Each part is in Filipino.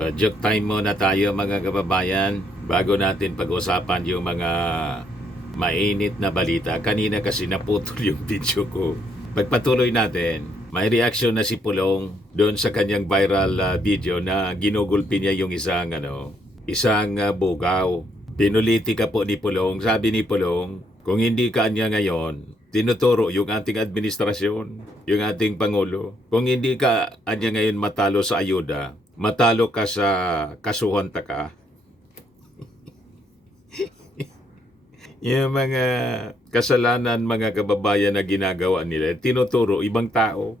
Joke time muna tayo mga kababayan bago natin pag-usapan yung mga mainit na balita. Kanina kasi naputol yung video ko. Pagpatuloy natin, may reaction na si Pulong doon sa kanyang viral video na ginugulpi niya yung isang bugaw. Pinulitika po ni Pulong. Sabi ni Pulong, kung hindi ka niya ngayon, tinuturo yung ating administrasyon, yung ating Pangulo. Kung hindi ka niya ngayon matalo sa ayuda, matalo ka sa kasuhan ka. Yung mga kasalanan mga kababayan na ginagawa nila, tinuturo ibang tao.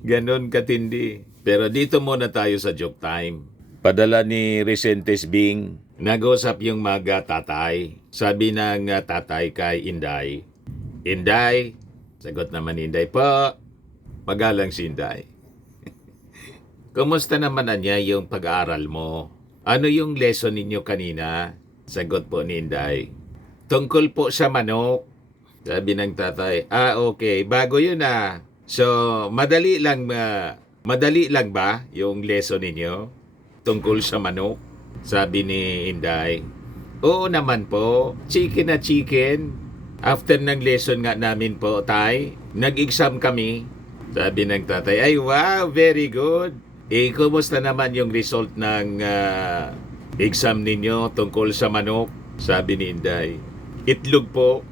Ganon katindi. Pero dito muna tayo sa joke time. Padala ni Recentes Bing, nag-usap yung mga tatay. Sabi ng tatay kay Inday, Inday, sagot naman Inday, po, magalang si Inday. Kumusta naman niya yung pag-aaral mo? Ano yung lesson ninyo kanina? Sagot po ni Inday, tungkol po sa manok. Sabi ng tatay, okay, bago yun So, madali lang ba yung lesson ninyo tungkol sa manok? Sabi ni Inday, oo naman po, chicken na chicken. After ng lesson nga namin po, tay, nag-exam kami. Sabi ng tatay, ay wow, very good. Kumusta naman yung result ng exam ninyo tungkol sa manok? Sabi ni Inday, itlog po.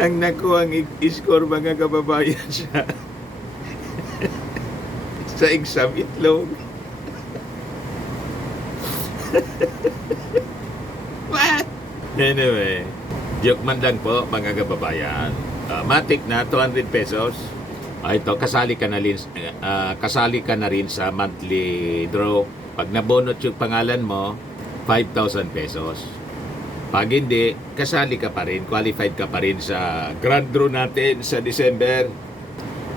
ang nakuhang score mga kababayan sa exam, itlog. What? Anyway, joke man lang po mga kababayan. Matik na 200 pesos. Ito, kasali ka na rin sa monthly draw. Pag nabunot yung pangalan mo, 5,000 pesos. Pag hindi, kasali ka pa rin, qualified ka pa rin sa grand draw natin sa December.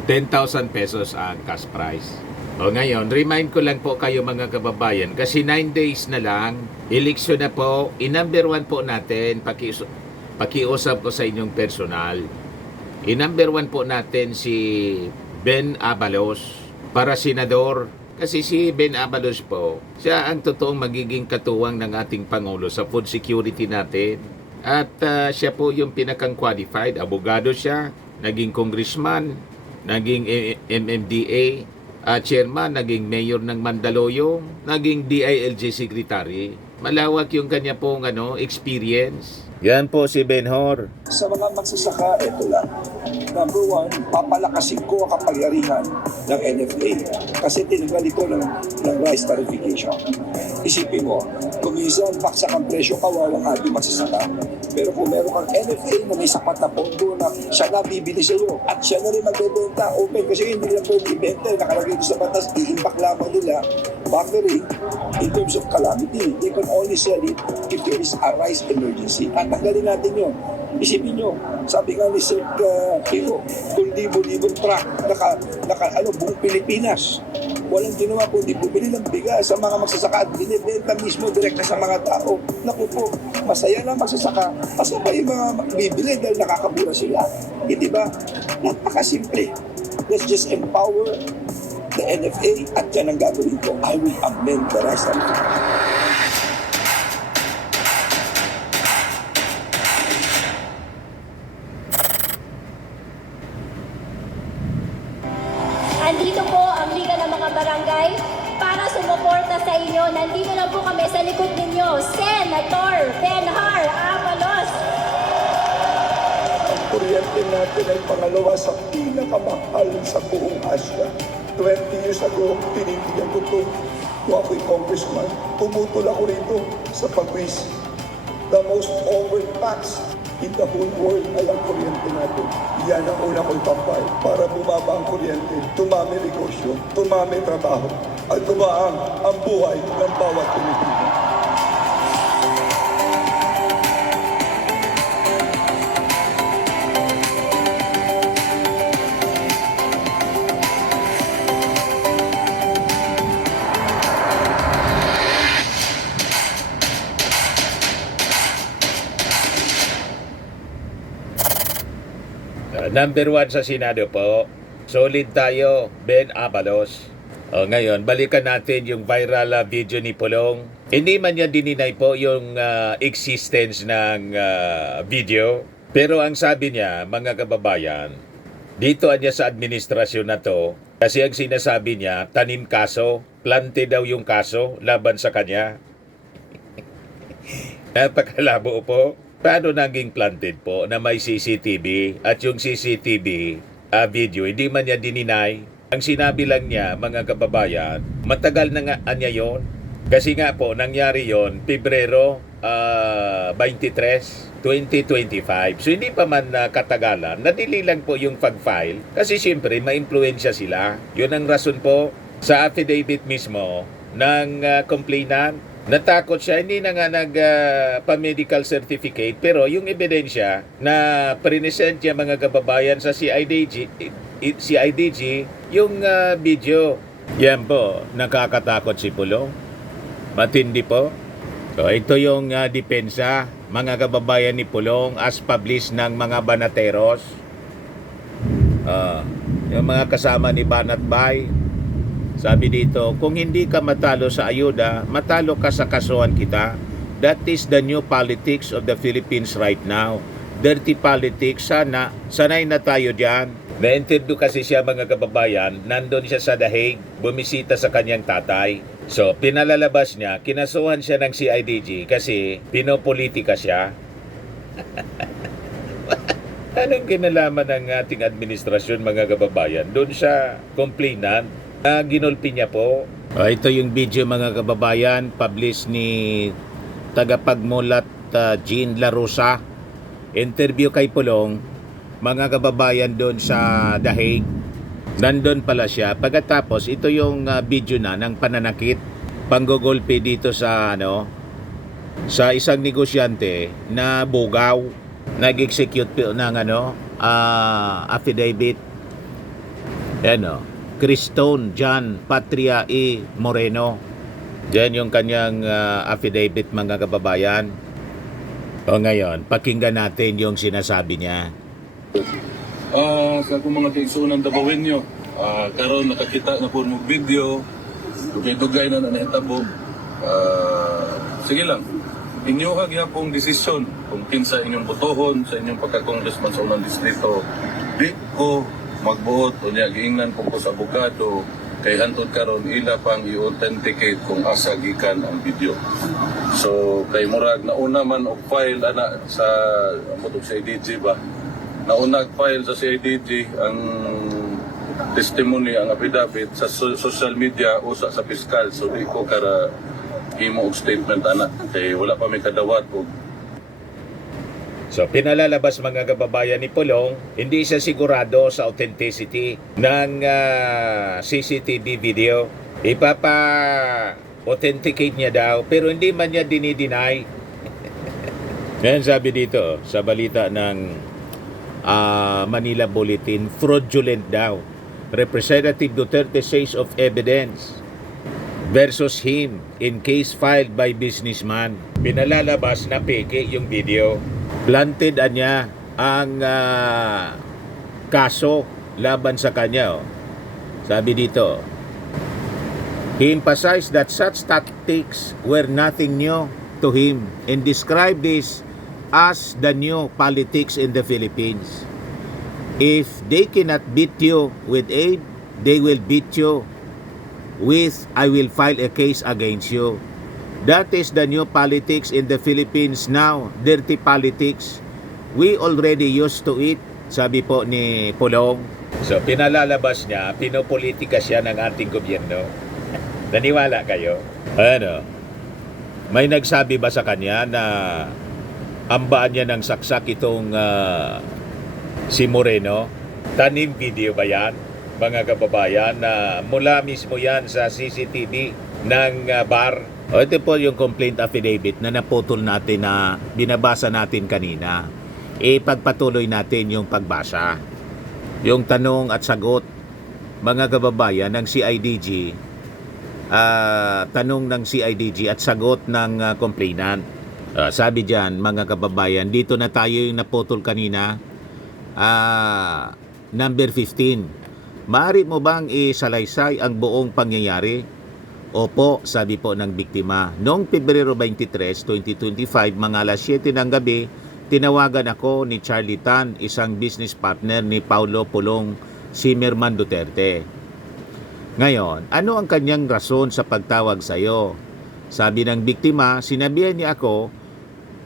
10,000 pesos ang cash prize. O ngayon, remind ko lang po kayo mga kababayan, kasi 9 days na lang, eleksyon na po, i-number 1 po natin, pakiusap ko sa inyong personal. I-number 1 po natin si Ben Abalos para senador. Kasi si Ben Abalos po, siya ang totoong magiging katuwang ng ating Pangulo sa food security natin. At siya po yung pinakang qualified, abogado siya, naging congressman, naging MMDA, chairman, naging mayor ng Mandaluyong, naging DILG secretary. Malawak yung kanya pong experience. Yan po si Benhor. Sa mga magsasaka, ito lang. Number 1, papalakasin ko ang kapangyarihan ng NFA kasi tinanggal ito ng rice tariffication. Isipin mo, kung minsan baksak ang presyo, kawawang ating magsasaka. Pero kung meron kang NFA na may sapat na pondo na siya na bibili sa iyo at siya na rin magbebenta open kasi hindi lang pwede ibenta, nakalagay ito sa batas, i-impact lamang nila factory in terms of calamity. They can only sell it if there is a rice emergency. At tanggalin natin yun. Isipin nyo, sabi nga ni Sir Kiko, kung libo-libong truck, buong Pilipinas. Walang ginawa kundi bumili ng bigas sa mga magsasaka at binibenta mismo direkta sa mga tao. Naku po, masaya na magsasaka. Masaya yung mga bibili dahil nakakabura sila. Hindi ba? Napakasimple. Let's just empower the NFA at yan ang gagawin ko. I will amend the rest of it. Andito po ang Liga ng mga Barangay para sumuporta sa inyo. Nandito na po kami sa likod ninyo, Senator Benhar Abalos. Ang kuryente natin ay pangalawa sa pinakamahal sa buong Asia. 20 years ago, pinindigan ko ito. Kung ako'y congressman, pumutol ako rito sa pagwis. The most overtaxed in the whole world ay ang kuryente natin. Yan ang una ko'y tampay para bumaba ang kuryente, tumami negosyo, tumami trabaho, at tumaang ang buhay ng bawat Pilipino. Number 1 sa Senado po, solid tayo, Ben Abalos. Ngayon, balikan natin yung viral video ni Pulong. Hindi man niya dininay po yung existence ng video. Pero ang sabi niya, mga kababayan, dito niya sa administrasyon na to, kasi ang sinasabi niya, tanim kaso, plante daw yung kaso laban sa kanya. Napakalabo po. Paano naging planted po na may CCTV at yung CCTV video, hindi man niya dininay. Ang sinabi lang niya, mga kababayan, matagal na nga niya yon. Kasi nga po, nangyari yon Pebrero 23, 2025. So hindi pa man katagalan, nadili lang po yung pag-file kasi siyempre ma-impluensya sila. Yun ang rason po sa affidavit mismo ng complainant. Natakot siya, hindi na nga pa-medical certificate, pero yung ebidensya na present niya mga kababayan sa CIDG, yung video. Yan po, nakakatakot si Pulong. Matindi po. So ito yung depensa, mga kababayan ni Pulong as published ng mga banateros. Yung mga kasama ni Banat Bay. Sabi dito, kung hindi ka matalo sa ayuda, matalo ka sa kasuhan kita. That is the new politics of the Philippines right now. Dirty politics, sanay na tayo dyan. Na-interview kasi siya mga kababayan, nandun siya sa The Hague, bumisita sa kanyang tatay. So, pinalalabas niya, kinasuhan siya ng CIDG kasi pinopolitika siya. Anong kinalaman ng ating administrasyon mga kababayan? Doon siya complainant. Ginulpi niya po. Ito yung video mga kababayan, published ni tagapagmulat Jean Larosa. Interview kay Pulong, mga kababayan doon sa The Hague. Nandun pala siya. Pagkatapos, ito yung video na ng pananakit, panggugulpi dito sa sa isang negosyante na bugaw. Nag-execute ng affidavit. Cristone John Patria E. Moreno. Diyan yung kanyang affidavit mga kababayan. Ngayon, pakinggan natin yung sinasabi niya. Sa akong mga kaigsunan dabawin nyo, karon nakakita na po ng video, dugay-dugay na nahitabog. Sige lang, inyo hagyapong desisyon kung kinsa inyong botohon sa inyong pagka-congressman sa unang distrito. Di ko magbuot o niya, giingnan po ko sa abogado, kay hantod karon ila pang i-authenticate kung asa gikan ang video. So, kay Murag, nauna man og file sa CIDG ba? Nauna file sa CIDG ang testimony, ang affidavit sa social media o sa piskal. So, di ko kara himo og statement kay wala pa may kadawat og. So, pinalalabas mga kababayan ni Pulong, hindi siya sigurado sa authenticity ng CCTV video. Ipapa-authenticate niya daw, pero hindi man niya dinideny. Yan sabi dito sa balita ng Manila Bulletin, fraudulent daw. Representative Duterte says of evidence versus him in case filed by businessman. Pinalalabas na peke yung video. Planted niya ang kaso laban sa kanya. Sabi dito, he emphasized that such tactics were nothing new to him and described this as the new politics in the Philippines. If they cannot beat you with aid, they will beat you with I will file a case against you. That is the new politics in the Philippines now, dirty politics. We already used to it, sabi po ni Pulong. So pinalalabas niya, pinopolitika siya ng ating gobyerno. Naniwala kayo? May nagsabi ba sa kanya na ambaan niya ng saksak itong si Moreno? Tanim video ba yan, mga kababayan, na mula mismo yan sa CCTV ng bar? Ito po yung complaint affidavit na naputol natin na binabasa natin kanina. Pagpatuloy natin yung pagbasa. Yung tanong at sagot, mga kababayan, ng CIDG, tanong ng CIDG at sagot ng complainant. Sabi dyan, mga kababayan, dito na tayo yung naputol kanina. Number 15. Maaari mo bang isalaysay ang buong pangyayari? Opo, sabi po ng biktima. Noong Pebrero 23, 2025, mga alas 7 ng gabi, tinawagan ako ni Charlie Tan, isang business partner ni Paulo Pulong Zimmerman Duterte. Ngayon, ano ang kanyang rason sa pagtawag sa iyo? Sabi ng biktima, sinabihan niya ako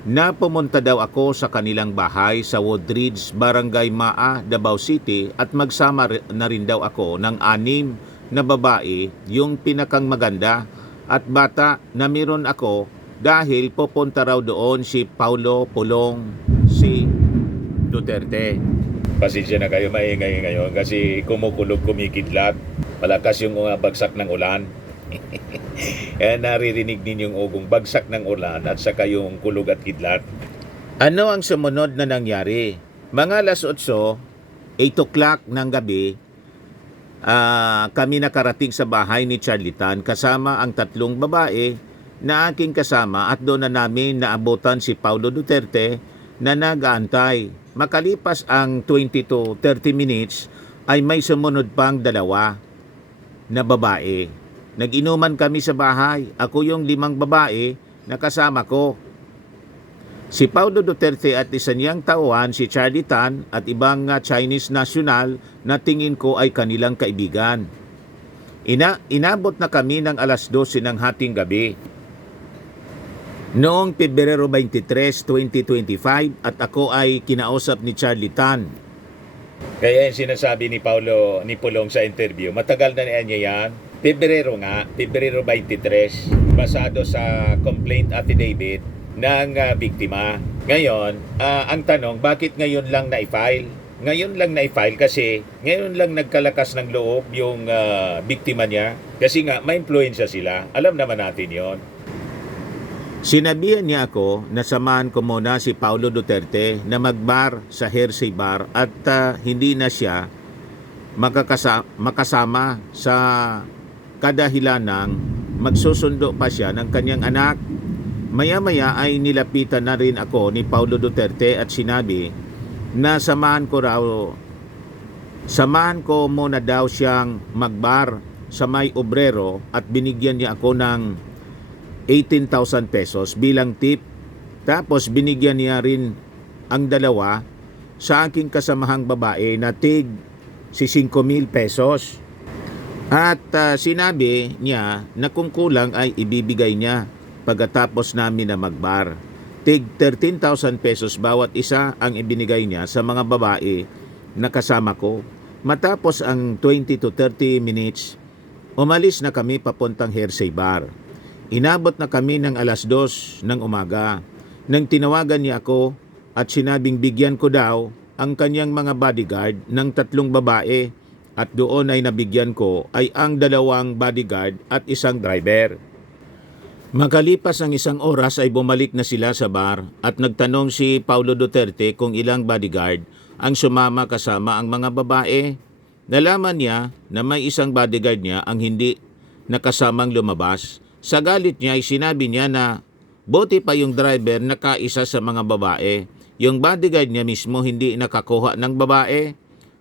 na pumunta daw ako sa kanilang bahay sa Woodridge, Barangay Maa, Davao City at magsama na rin daw ako ng 6 na babae, yung pinakang maganda at bata na meron ako dahil pupunta raw doon si Paulo Pulong si Duterte. Pasensya na kayo, maingay ngayon kasi kumukulog, kumikidlat. Malakas yung bagsak ng ulan. Naririnig ninyong ugong bagsak ng ulan at saka yung kulog at kidlat. Ano ang sumunod na nangyari? Mga alas 8, 8 o'clock ng gabi, kami nakarating sa bahay ni Charlie Tan kasama ang 3 babae na aking kasama at doon na namin naabutan si Paulo Duterte na nag-aantay. Makalipas ang 20 to 30 minutes ay may sumunod pang 2 na babae. Nag-inuman kami sa bahay. Ako yung 5 babae na kasama ko. Si Paulo Duterte at isa niyang tauhan, si Charlie Tan at ibang Chinese national na tingin ko ay kanilang kaibigan. Inabot na kami ng alas 12 ng hating gabi. Noong Pebrero 23, 2025 at ako ay kinausap ni Charlie Tan. Kaya yung sinasabi ni Pulong sa interview, matagal na niya yan. Pebrero 23, basado sa complaint affidavit ng biktima. Ngayon, ang tanong, bakit ngayon lang na-file? Ngayon lang na-file kasi ngayon lang nagkalakas ng loob yung biktima niya. Kasi nga, may influensya sila. Alam naman natin yon. Sinabihan niya ako na samahan ko muna si Paulo Duterte na magbar sa Hersey Bar at hindi na siya makasama sa kadahilanang magsusundo pa siya ng kanyang anak. Maya-maya ay nilapitan na rin ako ni Paulo Duterte at sinabi na samahan ko muna daw siyang magbar sa May Obrero at binigyan niya ako ng 18,000 pesos bilang tip. Tapos binigyan niya rin ang 2 sa aking kasamahang babae na tig si 5,000 pesos. At sinabi niya na kung kulang ay ibibigay niya pagkatapos namin na magbar. Tig 13,000 pesos bawat isa ang ibinigay niya sa mga babae na kasama ko. Matapos ang 20 to 30 minutes, umalis na kami papuntang Hersey Bar. Inabot na kami ng alas 2 ng umaga nang tinawagan niya ako at sinabing bigyan ko daw ang kanyang mga bodyguard ng 3 babae at doon ay nabigyan ko ay ang 2 bodyguard at isang driver. Makalipas ang 1 oras ay bumalik na sila sa bar at nagtanong si Paulo Duterte kung ilang bodyguard ang sumama kasama ang mga babae. Nalaman niya na may isang bodyguard niya ang hindi nakasamang lumabas. Sa galit niya ay sinabi niya na buti pa yung driver na kaisa sa mga babae. Yung bodyguard niya mismo hindi nakakuha ng babae.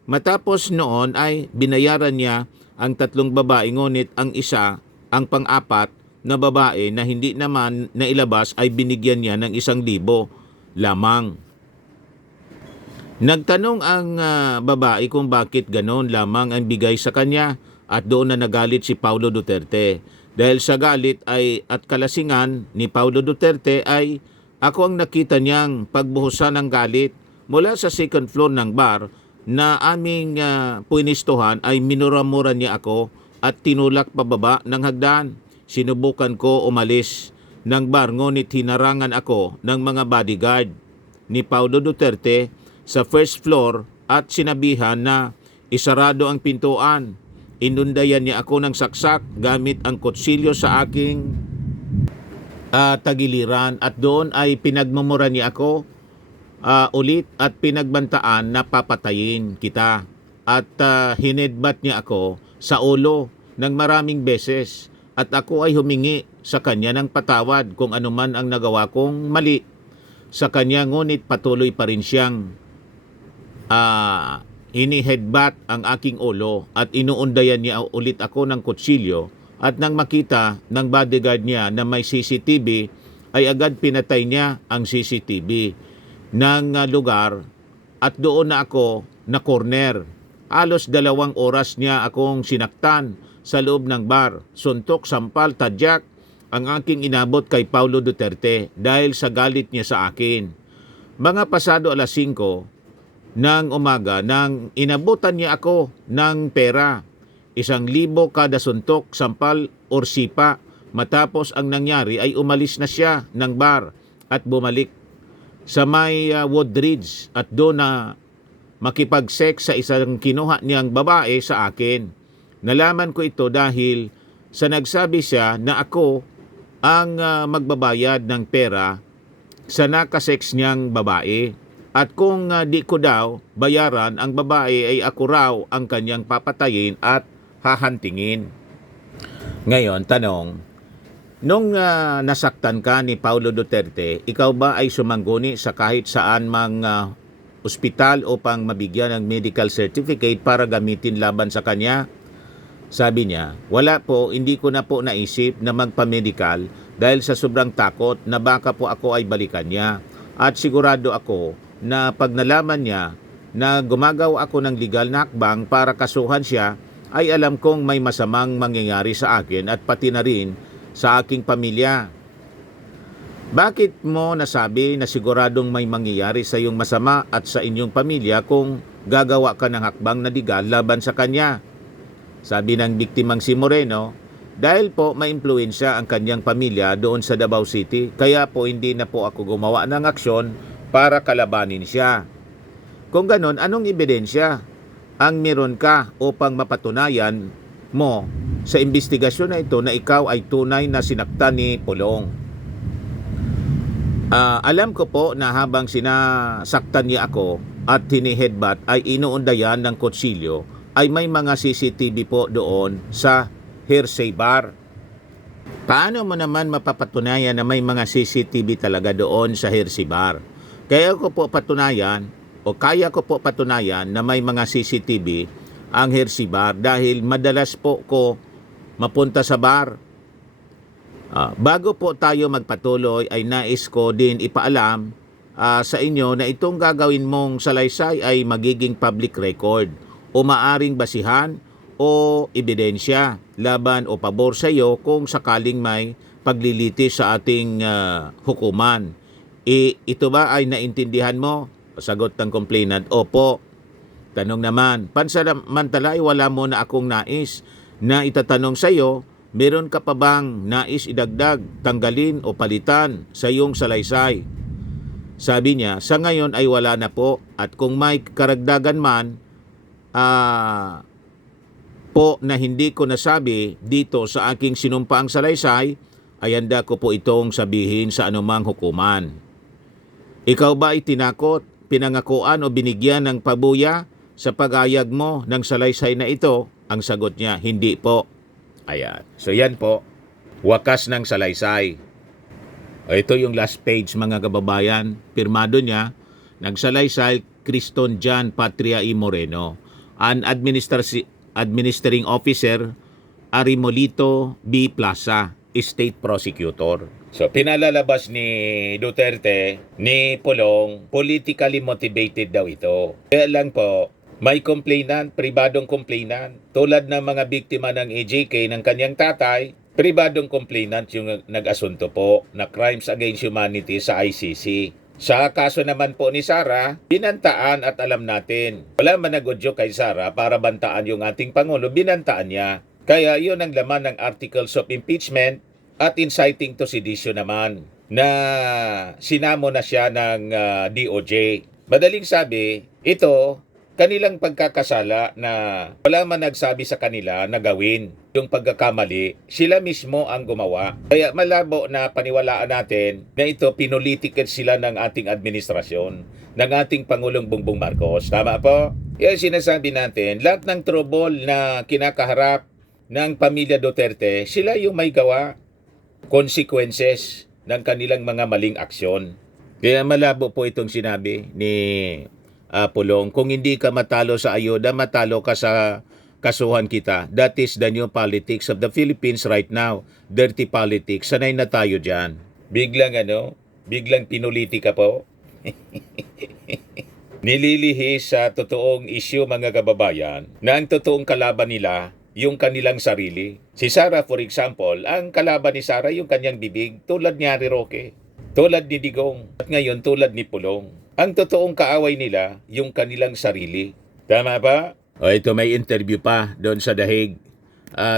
Matapos noon ay binayaran niya ang 3 babae ngunit ang isa, ang pang-4 na babae na hindi naman nailabas ay binigyan niya ng 1,000 lamang. Nagtanong ang babae kung bakit ganon lamang ang bigay sa kanya at doon na nagalit si Paulo Duterte. Dahil sa galit at kalasingan ni Paulo Duterte ay ako ang nakita niyang pagbuhusan ng galit mula sa 2nd floor ng bar na aming puinistuhan ay minura-mura niya ako at tinulak pababa ng hagdan. Sinubukan ko umalis ng bar ngunit hinarangan ako ng mga bodyguard ni Paulo Duterte sa 1st floor at sinabihan na isarado ang pintuan. Inundayan niya ako ng saksak gamit ang kutsilyo sa aking tagiliran at doon ay pinagmumura niya ako ulit at pinagbantaan na papatayin kita at hinedbat niya ako sa ulo ng maraming beses at ako ay humingi sa kanya ng patawad kung anuman ang nagawa kong mali sa kanya ngunit patuloy pa rin siyang Ini-headbutt ang aking ulo at inuundayan niya ulit ako ng kutsilyo, at nang makita ng bodyguard niya na may CCTV ay agad pinatay niya ang CCTV ng lugar at doon na ako na corner. Halos 2 oras niya akong sinaktan sa loob ng bar. Suntok, sampal, tadyak ang aking inabot kay Paulo Duterte dahil sa galit niya sa akin. Mga pasado alas 5 ng umaga nang inabutan niya ako ng pera. 1,000 kada suntok, sampal or sipa. Matapos ang nangyari ay umalis na siya ng bar at bumalik sa may Woodridge at doon na makipag-sex sa isang kinuha niyang babae sa akin. Nalaman ko ito dahil sa nagsabi siya na ako ang magbabayad ng pera sa nakasex niyang babae. At kung di ko daw bayaran ang babae ay ako raw ang kanyang papatayin at hahantingin. Ngayon, tanong, nung nasaktan ka ni Paulo Duterte, ikaw ba ay sumangguni sa kahit saan mang ospital upang mabigyan ng medical certificate para gamitin laban sa kanya? Sabi niya, wala po, hindi ko na po naisip na magpa-medical dahil sa sobrang takot na baka po ako ay balikan niya. At sigurado ako na pag nalaman niya na gumagawa ako ng legal na hakbang para kasuhan siya, ay alam kong may masamang mangyayari sa akin at pati na rin sa aking pamilya. Bakit mo nasabi na siguradong may mangyayari sa iyong masama at sa inyong pamilya kung gagawa ka ng hakbang na legal laban sa kanya? Sabi ng biktimang si Moreno, dahil po maimpluwensya ang kanyang pamilya doon sa Davao City, kaya po hindi na po ako gumawa ng aksyon para kalabanin siya. Kung ganon, anong ebidensya ang meron ka upang mapatunayan mo sa investigasyon na ito na ikaw ay tunay na sinaktan ni Pulong? Alam ko po na habang sinasaktan niya ako at tini-headbutt ay inuundayan ng kutsilyo, ay may mga CCTV po doon sa Hersey Bar. Paano mo naman mapapatunayan na may mga CCTV talaga doon sa Hersey Bar? Kaya ko po patunayan na may mga CCTV ang Hersey Bar dahil madalas po ko mapunta sa bar. Bago po tayo magpatuloy ay nais ko din ipaalam sa inyo na itong gagawin mong salaysay ay magiging public record o maaring basihan o ebidensya laban o pabor sa iyo kung sakaling may paglilitis sa ating hukuman. Ito ba ay naintindihan mo? Sagot ng complainant, opo. Tanong naman, pansamantala ay wala mo na akong nais na itatanong sa iyo, meron ka pa bang nais idagdag, tanggalin o palitan sa iyong salaysay? Sabi niya, sa ngayon ay wala na po at kung may karagdagan man po na hindi ko nasabi dito sa aking sinumpaang salaysay, ay handa ko po itong sabihin sa anumang hukuman. Ikaw ba ay tinakot, pinangakuan o binigyan ng pabuya sa pag-ayag mo ng salaysay na ito? Ang sagot niya, hindi po. Ayan. So yan po, wakas ng salaysay. Ito yung last page mga kababayan. Pirmado niya, nagsalaysay Criston John Patria E. Moreno, an administering officer, Arimolito B. Plaza, State Prosecutor. So pinalalabas ni Duterte, ni Pulong, politically motivated daw ito. Kaya lang po, may complainant, pribadong complainant, tulad ng mga biktima ng AJK ng kanyang tatay, pribadong complainant yung nag-asunto po na crimes against humanity sa ICC. Sa kaso naman po ni Sara, binantaan at alam natin, wala man nag-audio kay Sara para bantaan yung ating Pangulo, binantaan niya. Kaya yun ang laman ng articles of impeachment at inciting to sedition naman na sinamo na siya ng DOJ. Madaling sabi, ito kanilang pagkakasala na wala man nagsabi sa kanila na gawin yung pagkakamali, sila mismo ang gumawa. Kaya malabo na paniwalaan natin na ito pinolitikan sila ng ating administrasyon, ng ating Pangulong Bongbong Marcos. Tama po? Yan sinasabi natin, lahat ng trouble na kinakaharap ng pamilya Duterte, sila yung may gawa, consequences ng kanilang mga maling aksyon. Kaya malabo po itong sinabi ni Pulong. Kung hindi ka matalo sa ayuda, matalo ka sa kasuhan kita. That is the new politics of the Philippines right now. Dirty politics. Sanay na tayo dyan. Biglang pinulitika po. Nililihis sa totoong isyu mga kababayan na ang totoong kalaban nila yung kanilang sarili. Si Sara, for example, ang kalaban ni Sara yung kanyang bibig, tulad ni Harry Roque, tulad ni Digong, at ngayon tulad ni Pulong. Ang totoong kaaway nila yung kanilang sarili. Tama ba? O ito, may interview pa doon sa Dahig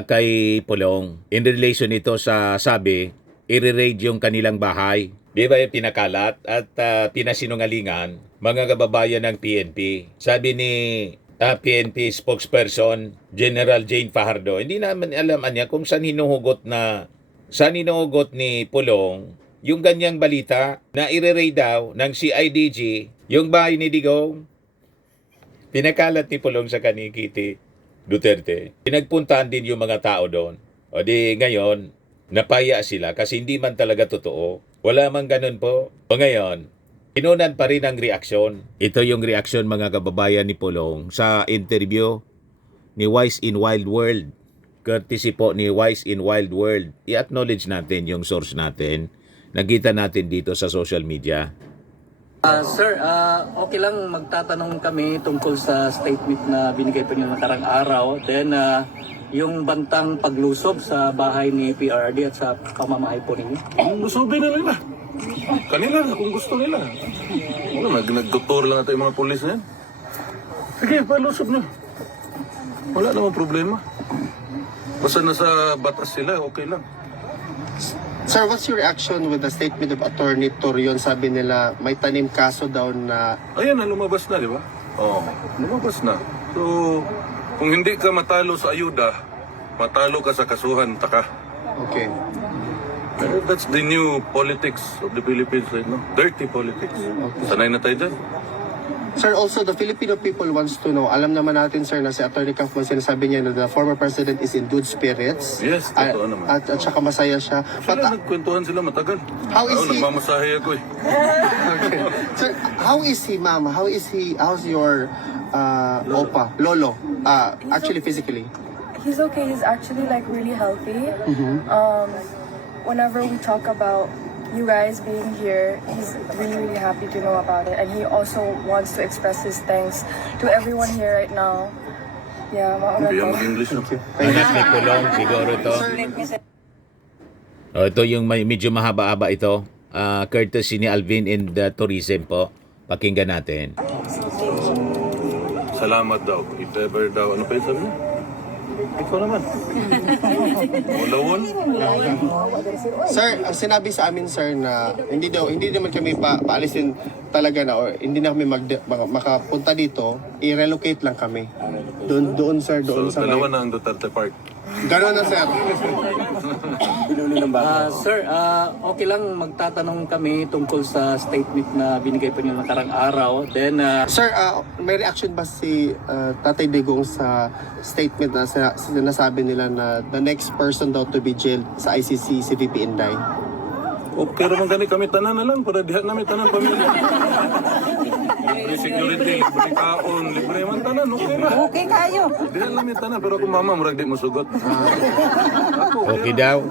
kay Pulong. In relation ito sa sabi, i-raid yung kanilang bahay. Di ba yung pinakalat at pinasinungalingan mga kababayan ng PNP? Sabi ni PNP spokesperson General Jane Fajardo, hindi naman alam niya kung saan hinuhugot ni Pulong yung ganyang balita na i-raid daw ng CIDG yung bahay ni Digong. Pinakalat ni Pulong sa Kitty Duterte. Pinagpuntahan din yung mga tao doon. O di ngayon, napaya sila kasi hindi man talaga totoo. Wala man ganun po. O ngayon, inunan pa rin ang reaksyon. Ito yung reaksyon mga kababayan ni Pulong sa interview ni Wise in Wild World. Courtesy po ni Wise in Wild World. I-acknowledge natin yung source natin. Nakita natin dito sa social media. Sir, okay lang magtatanong kami tungkol sa statement na binigay po niyo nakarang araw. Then, yung bantang paglusob sa bahay ni PRD at sa pamamahay po ninyo. Lusubin na nila. Kanila na kung gusto nila. Nagdoktor lang natin yung mga pulis na yan. Sige, palusob nyo. Wala namang problema. Basta nasa batas sila, okay lang. Sir, what's your reaction with the statement of Attorney Torion? Sabi nila may tanim kaso daw na... Ayan na, lumabas na, di ba? Oo, lumabas na. So, kung hindi ka matalo sa ayuda, matalo ka sa kasuhan, taka. Okay. That's the new politics of the Philippines right now. Dirty politics. Sanay na tayo dyan. Sir, also the Filipino people wants to know, alam naman natin sir na si Attorney Kaufman sinasabi niya na the former president is in good spirits. Yes, totoo naman. At saka masaya siya. But, Sila nagkwentuhan sila matagal. How is he- Nagmamasahe ako eh. okay. Sir, how is he, ma'am? How's your Lolo? Actually, physically. He's okay. He's actually like really healthy. Whenever we talk about you guys being here, he's really happy to know about it, and he also wants to express his thanks to everyone here right now. Yeah, mauna Hindi po. yan mag-English na. Anak ni Pulong, siguro to. Ito yung medyo mahaba-haba ito. Courtesy ni Alvin in the Tourism po. Pakinggan natin. Salamat daw. If ever daw, ano pa yung sabi niya? Ikaw naman. Ulawon. Sir, ang sinabi sa amin sir na hindi naman kami paalisin talaga na or hindi na kami makapunta dito, i-relocate lang kami. Doon sir, doon So, sa dalawa na ang Duterte Park. Gano'n na sir. Sir, okay lang magtatanong kami tungkol sa statement na binigay po niyo nakarang araw. Then, Sir, may reaction ba si Tatay Digong sa statement na sinasabi nila na the next person daw to be jailed sa ICC si VP Inday? Okay naman gani kami tanan na lang para diha namin tanan pamilya. Libre security, libre kaon, libre man tanan, okay na. Okay kayo. Diha namin tanan pero kung mama murag di mo sugot. Ako, Okay daw.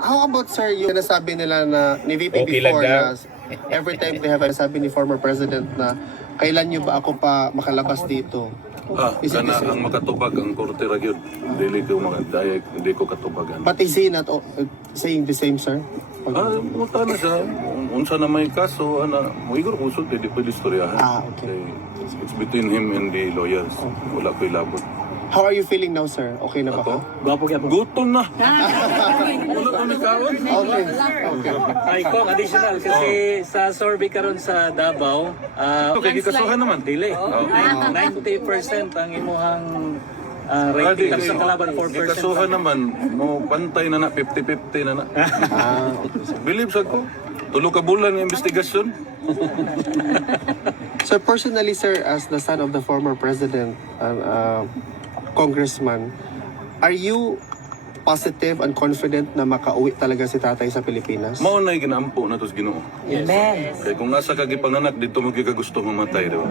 How about sir yung nasabi nila na ni VP Okay lang before daw. na every time they have sabi ni former president na kailan nyo ba ako pa makalabas dito? kana ang makatubag ang korte ra gyud. Dili ko dayeg, hindi ko katubagan. But is he not saying the same sir? Muta na siya. Unsa na may kaso, moigor kung sulti, di pwede istoryahan. Okay. It's between him and the lawyers. Wala ko'y labot. How are you feeling now sir? Okay na ba Ako? ka? gwapo kaya po. Gutom na! Wala kami kaon. Okay. Ay, kung additional kasi sa survey karon sa Davao, Okay, kikasuhan naman. dili. 90% ang imuhang rating sa kalaban 4%. Kikasuhan naman, mo pantay na na, 50-50 na na. Believe sa ko. Tulo ka bulan ng investigasyon. So personally, sir, as the son of the former president and congressman, are you positive and confident na makauwi talaga si tatay sa Pilipinas? Mao na'y ginaampo na to sa Ginoo. Amen. Kaya kung nasa kagipanganak, dito mo gusto mamatay, di ba?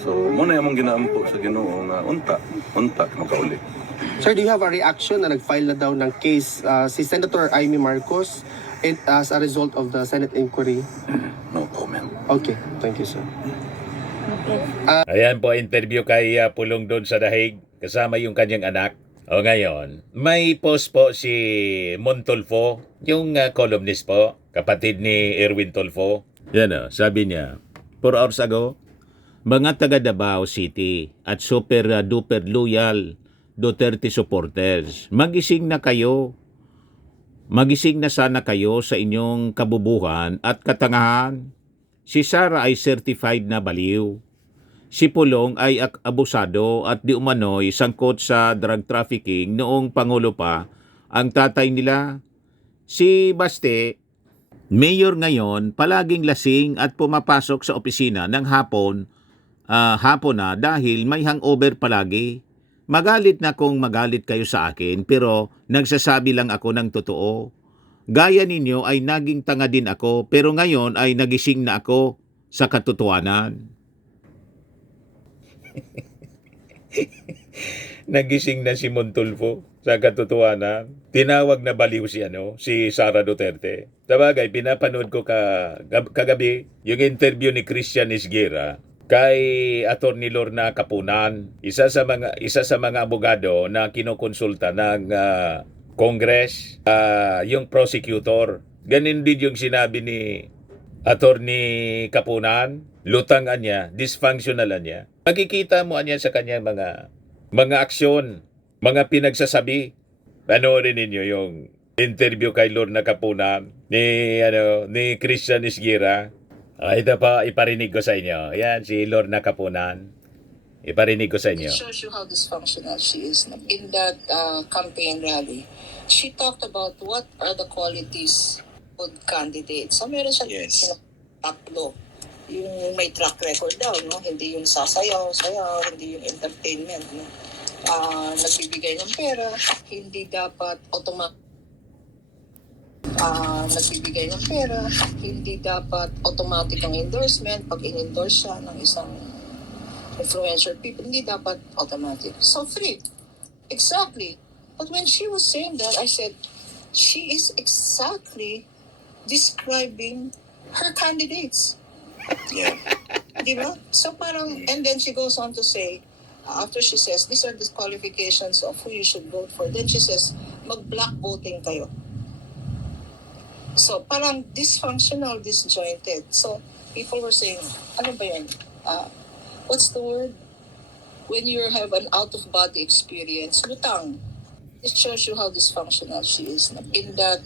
So, mo na yung ginaampo sa Ginoo nga unta, makauli. Sir, do you have a reaction na nag-file na daw ng case si Senator Amy Marcos as a result of the Senate inquiry? No comment. Okay, thank you, sir. Ayan po, interview kay Pulong doon sa Dahig, kasama yung kanyang anak. O ngayon, may post po si Mon Tulfo, yung columnist po, kapatid ni Erwin Tulfo. Yan o, sabi niya, 4 hours ago, mga taga Davao City at super duper loyal Duterte supporters, magising na kayo. Magising na sana kayo sa inyong kabubuhan at katangahan. Si Sara ay certified na baliw. Si Pulong ay abusado at di umano'y sangkot sa drug trafficking noong Pangulo pa ang tatay nila. Si Baste, mayor ngayon, palaging lasing at pumapasok sa opisina ng hapon na dahil may hangover palagi. Magalit na kung magalit kayo sa akin pero nagsasabi lang ako ng totoo. Gaya ninyo ay naging tanga din ako pero ngayon ay nagising na ako sa katotohanan. Nagising na si Montulfo sa katotohanan. Tinawag na baliw si Sara Duterte. Sabagay, pinapanood ko kagabi yung interview ni Christian Esguerra kay Atty. Lorna Capunan, isa sa mga abogado na kinukonsulta ng Congress, yung prosecutor. Ganin din yung sinabi ni Atty. Capunan, lutangan niya, dysfunctional niya. Makikita mo niya sa kanyang mga aksyon, mga pinagsasabi. Panoorin ninyo yung interview kay Lorna Capunan ni Christian Esguerra. Ito pa, iparinig ko sa inyo. Yan, si Lorna Capunan. Iparinig ko sa inyo. It shows you how dysfunctional she is. In that campaign rally, she talked about what are the qualities of candidates. So meron siya tatlo. Yung may track record daw, no? Hindi yung sasayaw, hindi yung entertainment, no? Nagbibigay ng pera, hindi dapat nagbibigay ng pera, hindi dapat automatic ang endorsement. Pag in-endorse siya ng isang influential people, hindi dapat automatic. So free. Exactly. But when she was saying that, I said, she is exactly describing her candidates. Yeah. Diba? So parang, and then she goes on to say, after she says, these are the qualifications of who you should vote for, then she says, mag-black voting kayo. So parang dysfunctional, disjointed. So people were saying, ano ba yan? What's the word? When you have an out-of-body experience, lutang. It shows you how dysfunctional she is. In that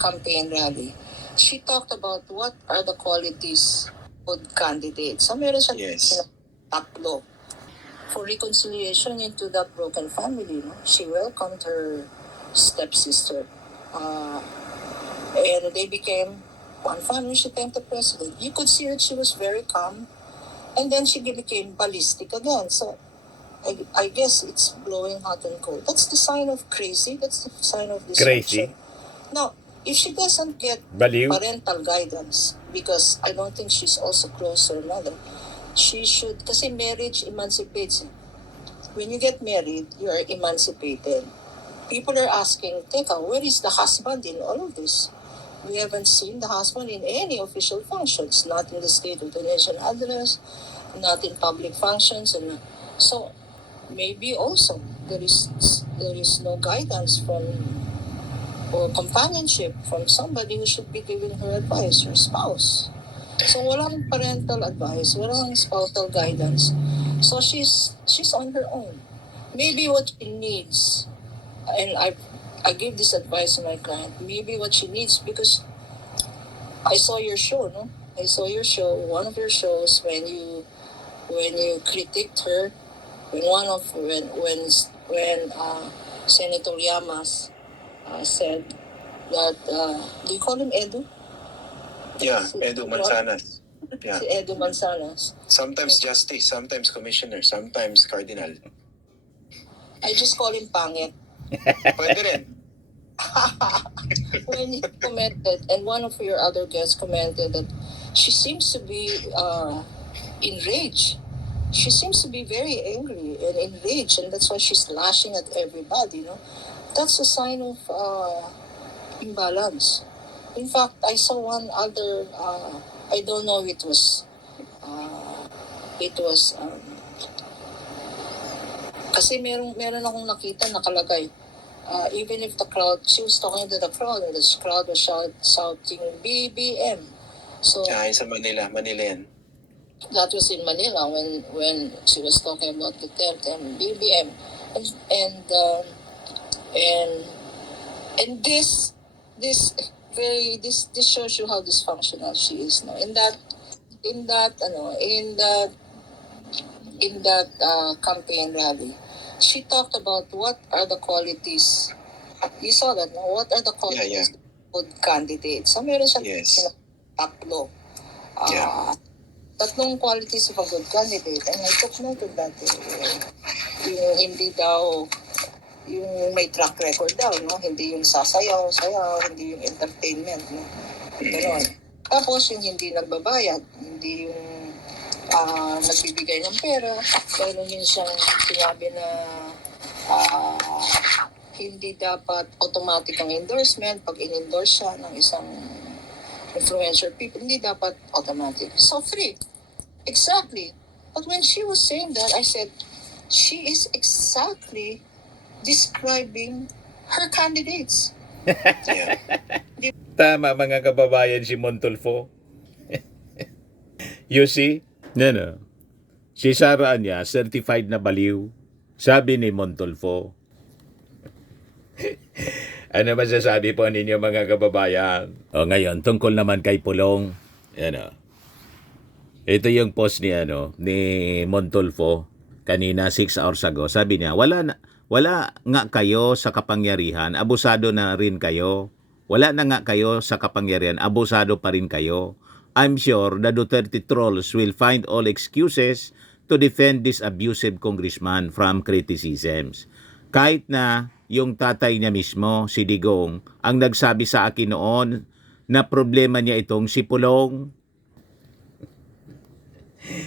campaign rally, she talked about what are the qualities of candidates. So meron siya tatlo. For reconciliation into that broken family, no? She welcomed her stepsister. And they became one family. She thanked the president. You could see that she was very calm. And then she became ballistic again. So I guess it's blowing hot and cold. That's the sign of crazy. That's the sign of dysfunction. Crazy. Now, if she doesn't get Baliw. parental guidance, because I don't think she's also close to her mother, she should, kasi marriage emancipates. When you get married, you are emancipated. People are asking, Teka, where is the husband in all of this? We haven't seen the husband in any official functions, not in the State of the Nation address, not in public functions. And so maybe also there is no guidance from or companionship from somebody who should be giving her advice, her spouse. So walang parental advice, walang spousal guidance. So she's on her own. Maybe what she needs, and I give this advice to my client, maybe what she needs, because I saw your show, no? I saw your show, one of your shows, when you critiqued her, when Senator Llamas said that, do you call him Edu? Yeah, Edu Manzanas. Yeah. Si Edu Manzanas. Sometimes justice, sometimes commissioner, sometimes cardinal. I just call him pangit. Pwede rin. When you commented, and one of your other guests commented that she seems to be enraged. She seems to be very angry and enraged, and that's why she's lashing at everybody. That's a sign of imbalance. In fact, I saw one other. I don't know if it was. Kasi meron akong nakita nakalagay. Even if the crowd, she was talking to the crowd, and the crowd was shouting BBM. So Sa Manila yan. that was in Manila when she was talking about the and BBM, and this shows you how dysfunctional she is now. In that campaign rally, she talked about what are the qualities. You saw that, no? What are the qualities of good candidates? So meron siyang Yes. tatlo. Yeah. Tatlong qualities of a good candidate. And I took note of that. Yung hindi daw, yung may track record daw, no? Hindi yung sasayaw, hindi yung entertainment, no? Ganon. Tapos yung hindi nagbabayad, hindi yung nagbibigay ng pera. Meron yun siyang sinabi na hindi dapat automatic ang endorsement. Pag in-endorse siya ng isang influencer people, hindi dapat automatic. So free. Exactly. But when she was saying that, I said, she is exactly describing her candidates. Yeah. Tama mga kababayan si Montulfo. You see? No. Si Sara niya, certified na baliw. Sabi ni Montulfo. Ano masasabi po ninyo mga kababayan? O ngayon, tungkol naman kay Pulong. Ito yung post ni Montulfo kanina 6 hours ago. Sabi niya, wala nga kayo sa kapangyarihan, abusado na rin kayo. Wala na nga kayo sa kapangyarihan, abusado pa rin kayo. I'm sure the Duterte trolls will find all excuses to defend this abusive congressman from criticisms. Kahit na yung tatay niya mismo, si Digong, ang nagsabi sa akin noon na problema niya itong si Pulong.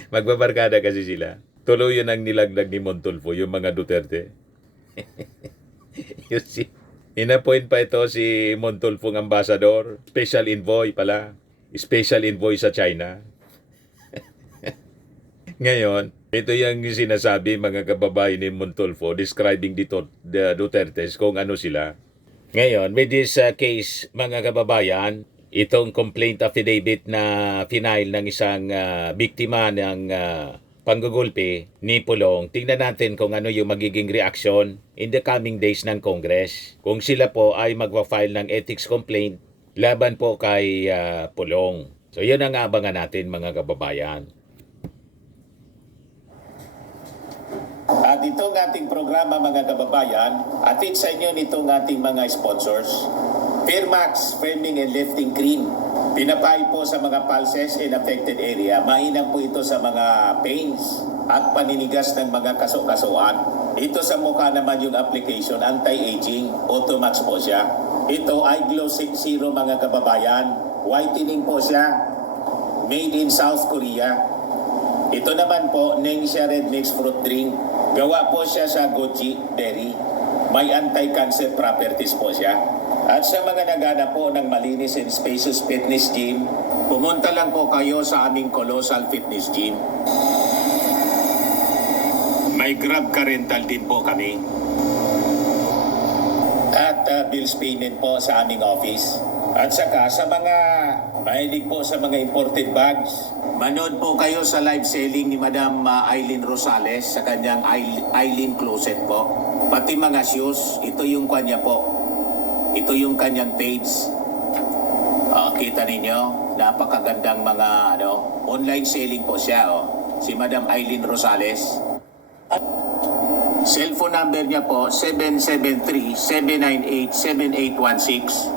Magbabarkada kasi sila. Tuloy yun ang nilaglag ni Montulfo, yung mga Duterte. You see? Inapoint pa ito si Montulfo ng ambassador. Special envoy pala. Special envoy sa China. Ngayon, ito yung sinasabi mga kababayan ni Montulfo describing the Dutertes kung ano sila. Ngayon, with this case, mga kababayan, itong complaint affidavit na final ng isang biktima ng panggugulpi ni Pulong, tingnan natin kung ano yung magiging reaksyon in the coming days ng Congress. Kung sila po ay magpa-file ng ethics complaint laban po kay Pulong. So yun ang abangan natin mga kababayan. At itong ating programa mga kababayan, atid sa inyo nitong ating mga sponsors. Fairmax Firming and Lifting Cream. Pinapay po sa mga pulses in affected area. Mainam po ito sa mga pains at paninigas ng mga kaso-kasuan. Ito sa mukha naman yung application, anti-aging, Automax po siya. Ito ay Glow 60 mga kababayan. Whitening po siya. Made in South Korea. Ito naman po, Ningxia Red Mix Fruit Drink. Gawa po siya sa goji berry. May anti-cancer properties po siya. At sa mga nagana po ng malinis and spacious fitness gym, pumunta lang po kayo sa aming Colossal Fitness Gym. May Grab Car Rental din po kami. At bills payment po sa aming office. At saka sa mga mahilig po sa mga imported bags, manood po kayo sa live selling ni Madam Aileen Rosales sa kanyang Aileen Closet po. Pati mga shoes, ito yung kanya po. Ito yung kanyang page. Kita ninyo, napakagandang mga online selling po siya. Si Madam Aileen Rosales. Cellphone number niya po, 773-798-7816.